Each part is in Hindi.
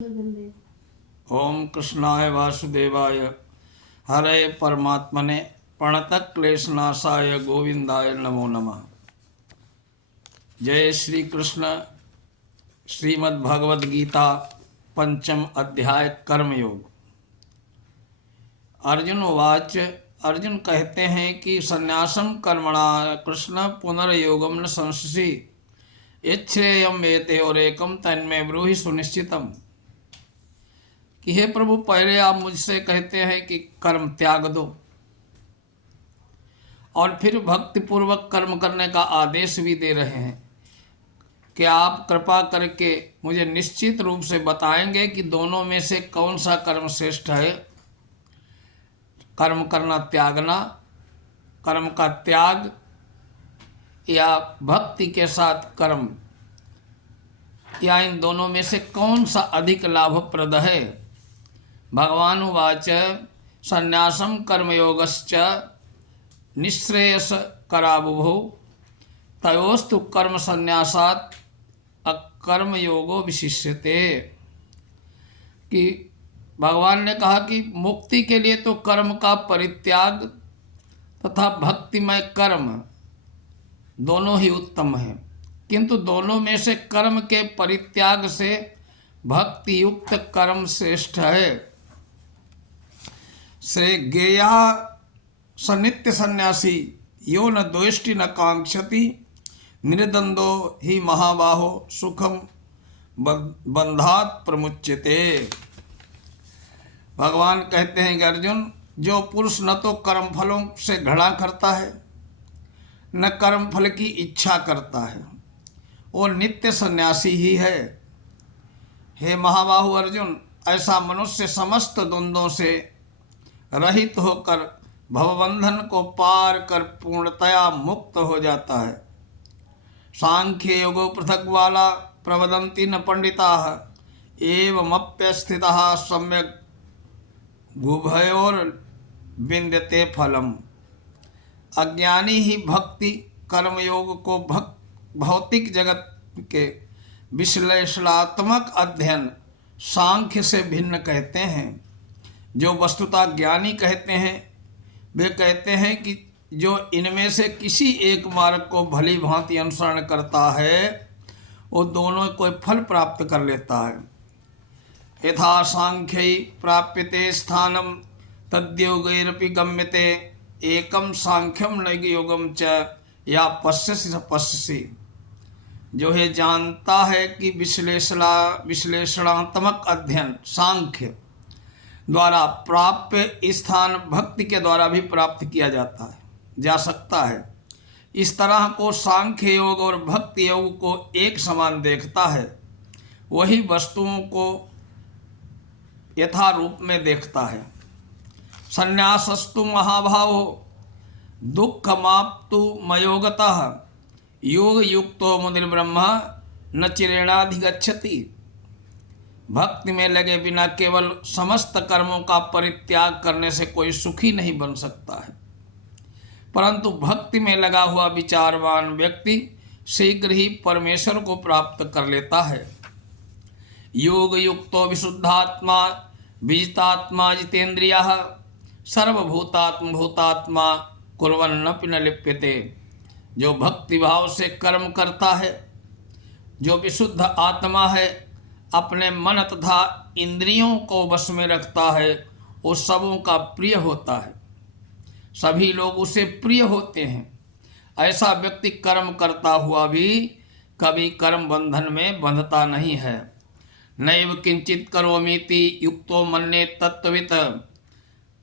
ओम कृष्णाय वासुदेवाय हरे परमात्मने प्रणतक्लेशनाशाय गोविंदाय नमो नमः। जय श्री कृष्ण। श्रीमद्भगवद गीता पंचम अध्याय कर्मयोग। अर्जुन उवाच। अर्जुन कहते हैं कि संन्यासम कर्मणा कृष्ण पुनर्योगम न संशसि इच्छ्रेयम एते और एकम तन्मे ब्रूहि सुनिश्चितम। कि हे प्रभु, पहले आप मुझसे कहते हैं कि कर्म त्याग दो और फिर भक्तिपूर्वक कर्म करने का आदेश भी दे रहे हैं। कि आप कृपा करके मुझे निश्चित रूप से बताएंगे कि दोनों में से कौन सा कर्म श्रेष्ठ है। कर्म करना त्यागना, कर्म का त्याग या भक्ति के साथ कर्म, या इन दोनों में से कौन सा अधिक लाभप्रद है। भगवान उवाच। संन्यासम कर्मयोगश्च निःश्रेयस कराबुभौ तयोस्तु कर्म संन्यासात् अकर्मयोगो विशिष्यते। कि भगवान ने कहा कि मुक्ति के लिए तो कर्म का परित्याग तथा भक्तिमय कर्म दोनों ही उत्तम हैं, किंतु दोनों में से कर्म के परित्याग से भक्ति युक्त कर्म श्रेष्ठ है। श्रे गेया सनित्य सन्यासी यो न द्वेष्टि न कांक्षति निर्द्वंदो ही महाबाहो सुखम बंधात प्रमुच्यते। भगवान कहते हैं कि अर्जुन, जो पुरुष न तो कर्म फलों से घृणा करता है न कर्म फल की इच्छा करता है, वो नित्य सन्यासी ही है। हे महाबाहु अर्जुन, ऐसा मनुष्य समस्त द्वंद्वों से रहित होकर भवबंधन को पार कर पूर्णतया मुक्त हो जाता है। सांख्य योगो पृथक वाला प्रवदन्ति न पंडिताः एवमप्यस्थितः सम्यक गुभयोर विन्द्यते फलम। अज्ञानी ही भक्ति कर्मयोग को भौतिक जगत के विश्लेषणात्मक अध्ययन सांख्य से भिन्न कहते हैं। जो वस्तुतः ज्ञानी कहते हैं, वे कहते हैं कि जो इनमें से किसी एक मार्ग को भली भांति अनुसरण करता है वो दोनों कोई फल प्राप्त कर लेता है। यथा सांख्यै प्राप्यते स्थानम तद्योगैरपि गम्यते एकम सांख्यम न योगम च या पश्यसि स पश्यसि। जो है जानता है कि विश्लेषणात्मक अध्ययन सांख्य द्वारा प्राप्य स्थान भक्ति के द्वारा भी प्राप्त किया जा सकता है। इस तरह को सांख्य योग और भक्ति योग को एक समान देखता है, वही वस्तुओं को यथा रूप में देखता है। संन्यासस्तु महाभावो दुःखमाप्तु मयोगतः योग युक्तो मुनिर्ब्रह्म न चिरेणाधिगच्छति। भक्ति में लगे बिना केवल समस्त कर्मों का परित्याग करने से कोई सुखी नहीं बन सकता है, परंतु भक्ति में लगा हुआ विचारवान व्यक्ति शीघ्र ही परमेश्वर को प्राप्त कर लेता है। योग युक्तो विशुद्धात्मा विजितात्मा जितेन्द्रियः सर्वभूतात्म भूतात्मा कुर्वन्नपि न लिप्यते। जो भक्ति भाव से कर्म करता है, जो विशुद्ध आत्मा है, अपने मन तथा इंद्रियों को वश में रखता है, वो सबों का प्रिय होता है, सभी लोग उसे प्रिय होते हैं। ऐसा व्यक्ति कर्म करता हुआ भी कभी कर्म बंधन में बंधता नहीं है। नैव किंचित करोमीति युक्तो मन्ये तत्त्ववित्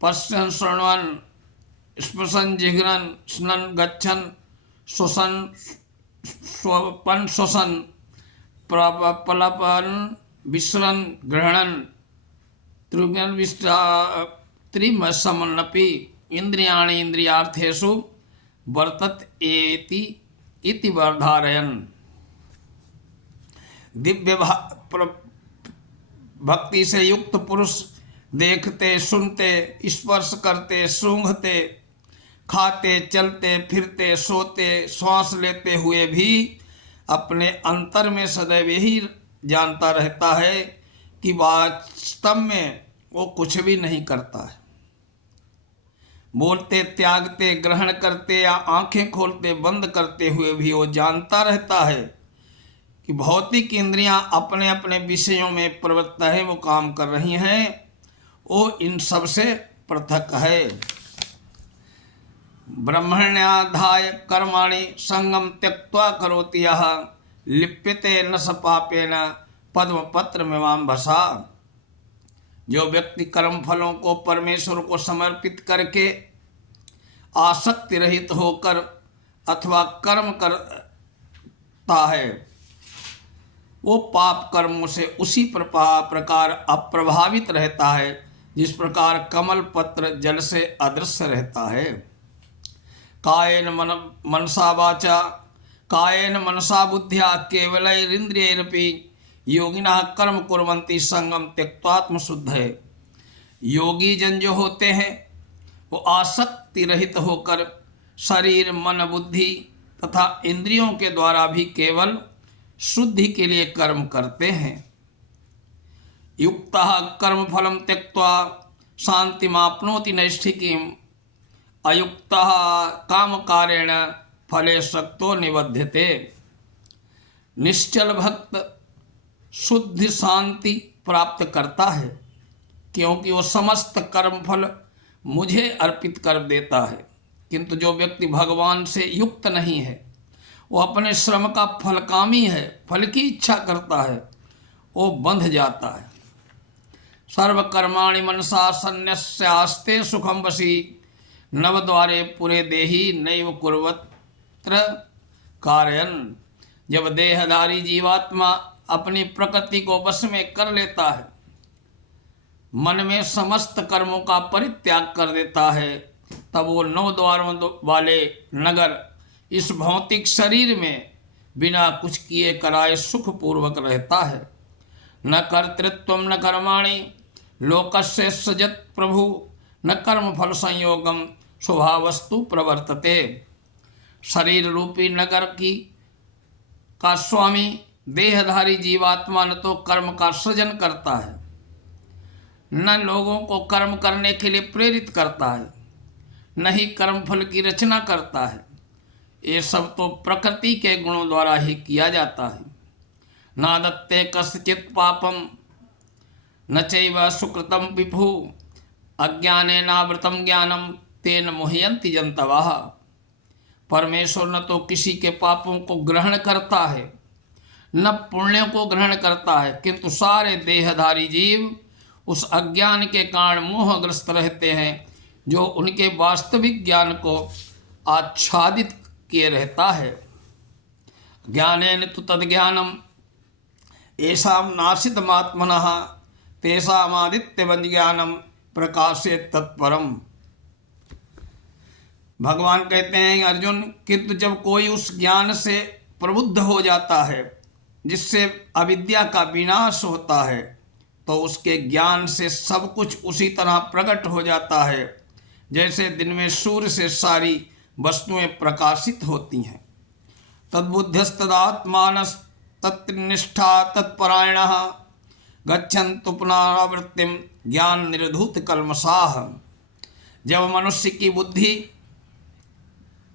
पश्यन् शृण्वन् स्पृशन् जिघ्रन् स्नन् गच्छन् श्वसन् स्वपन् श्वसन् प्रपलपन विश्रन ग्रहणन त्रिमसमन्नपि इंद्रियाणि इंद्रियार्थेषु वर्तत एति इति वर्धारयन्। दिव्य भक्ति से युक्त पुरुष देखते, सुनते, स्पर्श करते, सूंघते, खाते, चलते, फिरते, सोते, श्वास लेते हुए भी अपने अंतर में सदैव यही जानता रहता है कि वास्तव में वो कुछ भी नहीं करता है। बोलते, त्यागते, ग्रहण करते या आंखें खोलते बंद करते हुए भी वो जानता रहता है कि भौतिक इंद्रियां अपने अपने विषयों में प्रवृत्त है, वो काम कर रही हैं, वो इन सब से पृथक है। ब्रह्मण्याधाय कर्माणि संगम त्यक्त्वा करोति यः लिप्यते न स पापेन पद्मपत्रमिवाम्भसा। जो व्यक्ति कर्म फलों को परमेश्वर को समर्पित करके आसक्ति रहित होकर अथवा कर्म करता है, वो पाप कर्मों से उसी प्रकार अप्रभावित रहता है जिस प्रकार कमल पत्र जल से अदृश्य रहता है। कायेन मनसा वाचा कायेन मनसा बुद्ध्या केवलैरिन्द्रियैरपि योगिनः कर्म कुर्वन्ति संगम त्यक्त्वात्म शुद्ध है। योगी जन जो होते हैं वो आसक्ति रहित होकर शरीर, मन, बुद्धि तथा इंद्रियों के द्वारा भी केवल शुद्धि के लिए कर्म करते हैं। युक्तः कर्म फलम त्यक्त्वा शांतिमाप्नोति नैष्ठिकीम् अयुक्तः कामकारेण फले शक्तो निबध्यते। निश्चल भक्त शुद्ध शांति प्राप्त करता है क्योंकि वो समस्त कर्म फल मुझे अर्पित कर देता है। किंतु जो व्यक्ति भगवान से युक्त नहीं है, वो अपने श्रम का फलकामी है, फल की इच्छा करता है, वो बंध जाता है। सर्वकर्माणि मनसा सन्न्यस्यास्ते सुखम वशी नवद्वारे पुरे देही नैव कुर्वत्र कारयन्। जब देहधारी जीवात्मा अपनी प्रकृति को वश में कर लेता है, मन में समस्त कर्मों का परित्याग कर देता है, तब वो 9 द्वारों वाले नगर इस भौतिक शरीर में बिना कुछ किए कराए सुखपूर्वक रहता है। न कर्तृत्व न कर्माणि लोकस्य सृजत प्रभु न कर्म फल संयोगम स्वभावस्तु प्रवर्तते। शरीर रूपी नगर का स्वामी देहधारी जीवात्मा न तो कर्म का सृजन करता है, न लोगों को कर्म करने के लिए प्रेरित करता है, न ही कर्म फल की रचना करता है। ये सब तो प्रकृति के गुणों द्वारा ही किया जाता है। नादत्ते कस्यचित् पापम न चैव सुकृतं विभु अज्ञानेनावृतं ज्ञानम तेन मुह्यन्ति जन्तवः। परमेश्वर न तो किसी के पापों को ग्रहण करता है न पुण्य को ग्रहण करता है, किंतु सारे देहधारी जीव उस अज्ञान के कारण मोहग्रस्त रहते हैं जो उनके वास्तविक ज्ञान को आच्छादित किए रहता है। ज्ञानेन तु तद्ज्ञानम येषां नाशितमात्मनः तेषामादित्यवत् ज्ञानम प्रकाशेत तत्परम। भगवान कहते हैं अर्जुन, किंतु जब कोई उस ज्ञान से प्रबुद्ध हो जाता है जिससे अविद्या का विनाश होता है, तो उसके ज्ञान से सब कुछ उसी तरह प्रकट हो जाता है जैसे दिन में सूर्य से सारी वस्तुएं प्रकाशित होती हैं। तद्बुद्ध्यस्तदात्मानस् तत्निष्ठा तत्परायणः गच्छन्तु पुनरावृत्तिम ज्ञान निर्धूत कल्मषाः। जब मनुष्य की बुद्धि,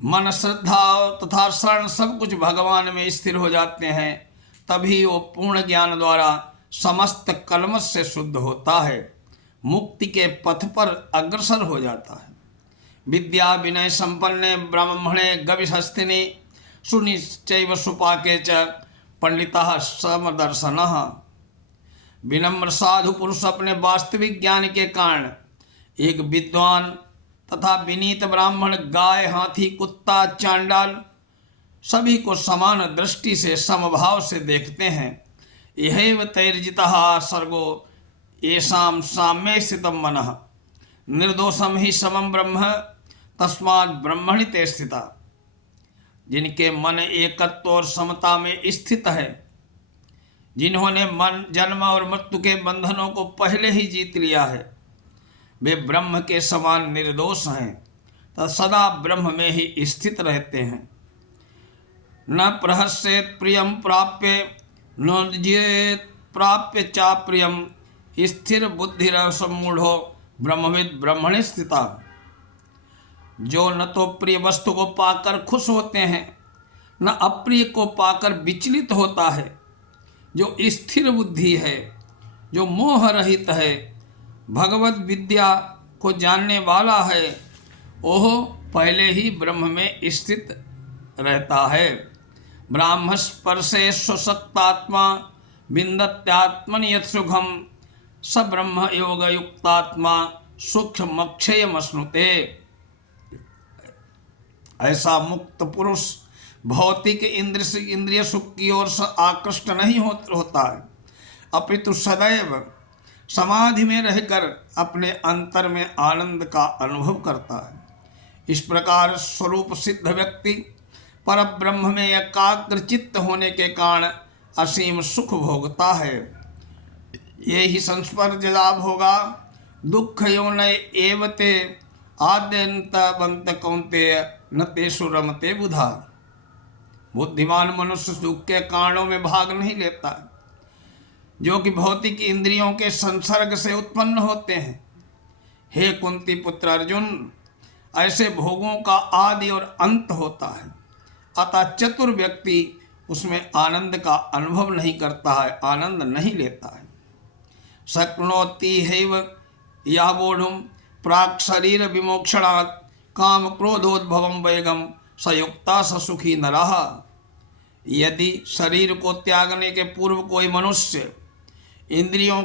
मन, श्रद्धा तथा शरण सब कुछ भगवान में स्थिर हो जाते हैं, तभी वो पूर्ण ज्ञान द्वारा समस्त कल्मष से शुद्ध होता है, मुक्ति के पथ पर अग्रसर हो जाता है। विद्या विनय संपन्ने ब्राह्मणे गविहस्तिनि सुनिश्चैव सुपाके च पंडितः समदर्शनः। विनम्र साधु पुरुष अपने वास्तविक ज्ञान के कारण एक विद्वान तथा विनीत ब्राह्मण, गाय, हाथी, कुत्ता, चांडाल सभी को समान दृष्टि से समभाव से देखते हैं। यहैव तैर्जितः सर्गो येषां साम्ये स्थितं मनः निर्दोषम ही समम ब्रह्म तस्मात् ब्रह्मणि ते स्थिता। जिनके मन एकत्व और समता में स्थित है, जिन्होंने मन, जन्म और मृत्यु के बंधनों को पहले ही जीत लिया है, वे ब्रह्म के समान निर्दोष हैं तथा सदा ब्रह्म में ही स्थित रहते हैं। न प्रहस्येत प्रियम प्राप्य नोज्येत प्राप्य चा प्रियम स्थिर बुद्धि सम्मूढ़ो ब्रह्मविद ब्रह्मणि स्थिता। जो न तो प्रिय वस्तु को पाकर खुश होते हैं, न अप्रिय को पाकर विचलित होता है, जो स्थिर बुद्धि है, जो मोह रहित है, भगवत विद्या को जानने वाला है, वह पहले ही ब्रह्म में स्थित रहता है। ब्राह्म स्पर्शे स्वसत्तात्मा विन्दत्यात्मनि यत् सुखम स ब्रह्म योग युक्तात्मा सूक्ष्म अक्षयमश्नुते। ऐसा मुक्त पुरुष भौतिक इंद्रिय सुख की ओर आकृष्ट नहीं होता है, अपितु सदैव समाधि में रहकर अपने अंतर में आनंद का अनुभव करता है। इस प्रकार स्वरूप सिद्ध व्यक्ति पर ब्रह्म में एकाग्र चित्त होने के कारण असीम सुख भोगता है। ये ही संस्पर्श लाभ होगा। दुख योन एवते आद्यंत बंत कौंतेय न तेषु रमते बुधा। बुद्धिमान मनुष्य सुख के कारणों में भाग नहीं लेता, जो कि भौतिक इंद्रियों के संसर्ग से उत्पन्न होते हैं। हे कुंती पुत्र अर्जुन, ऐसे भोगों का आदि और अंत होता है, अतः चतुर व्यक्ति उसमें आनंद का अनुभव नहीं करता है, आनंद नहीं लेता है। शक्नोति हैव यावोढुम प्राक् शरीर विमोक्षणात् काम क्रोधोद्भवम वेगम सयुक्ता ससुखी नरः। यदि शरीर को त्यागने के पूर्व कोई मनुष्य इंद्रियों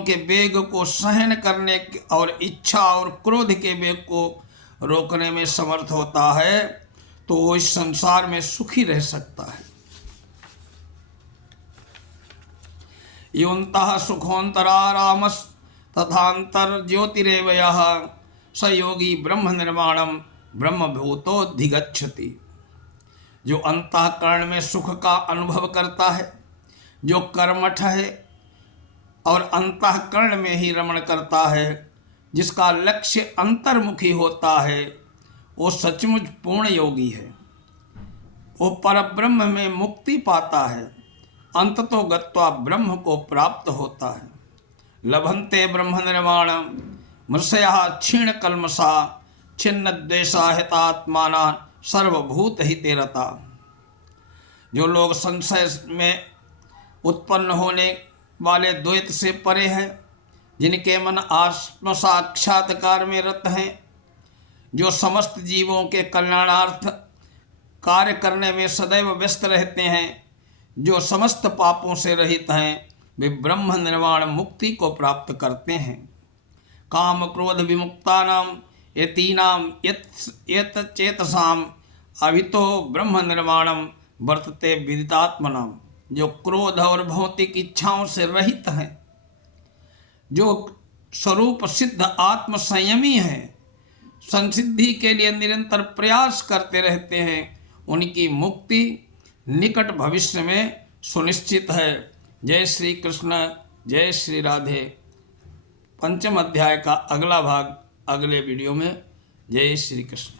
के वेग को सहन करने और इच्छा और क्रोध के वेग को रोकने में समर्थ होता है, तो वो इस संसार में सुखी रह सकता है। योन्तः सुखोन्तरारामस् तथांतर ज्योतिरेव यः स योगी ब्रह्म निर्माणम ब्रह्मभूतोऽधिगच्छति। जो अंतःकरण में सुख का अनुभव करता है, जो कर्मठ है और अंतःकरण में ही रमण करता है, जिसका लक्ष्य अंतर्मुखी होता है, वो सचमुच पूर्ण योगी है। वो परब्रह्म में मुक्ति पाता है, अंततो गत्वा ब्रह्म को प्राप्त होता है। लभन्ते ब्रह्म निर्माण मृषया क्षीण कल्मषा छिन्न द्वेषा हितात्माना सर्वभूत हिते रता। जो लोग संशय में उत्पन्न होने वाले द्वैत से परे हैं, जिनके मन आत्म साक्षात्कार में रत हैं, जो समस्त जीवों के कल्याणार्थ कार्य करने में सदैव व्यस्त रहते हैं, जो समस्त पापों से रहित हैं, वे ब्रह्म निर्वाण मुक्ति को प्राप्त करते हैं। काम क्रोध विमुक्तानाम यतीनाम यत चेतसाम अभितो ब्रह्म निर्वाणम वर्तते विदितात्मनाम। जो क्रोध और भौतिक इच्छाओं से रहित हैं, जो स्वरूप सिद्ध आत्म संयमी हैं, संसिद्धि के लिए निरंतर प्रयास करते रहते हैं, उनकी मुक्ति निकट भविष्य में सुनिश्चित है। जय श्री कृष्ण, जय श्री राधे। पंचम अध्याय का अगला भाग अगले वीडियो में। जय श्री कृष्ण।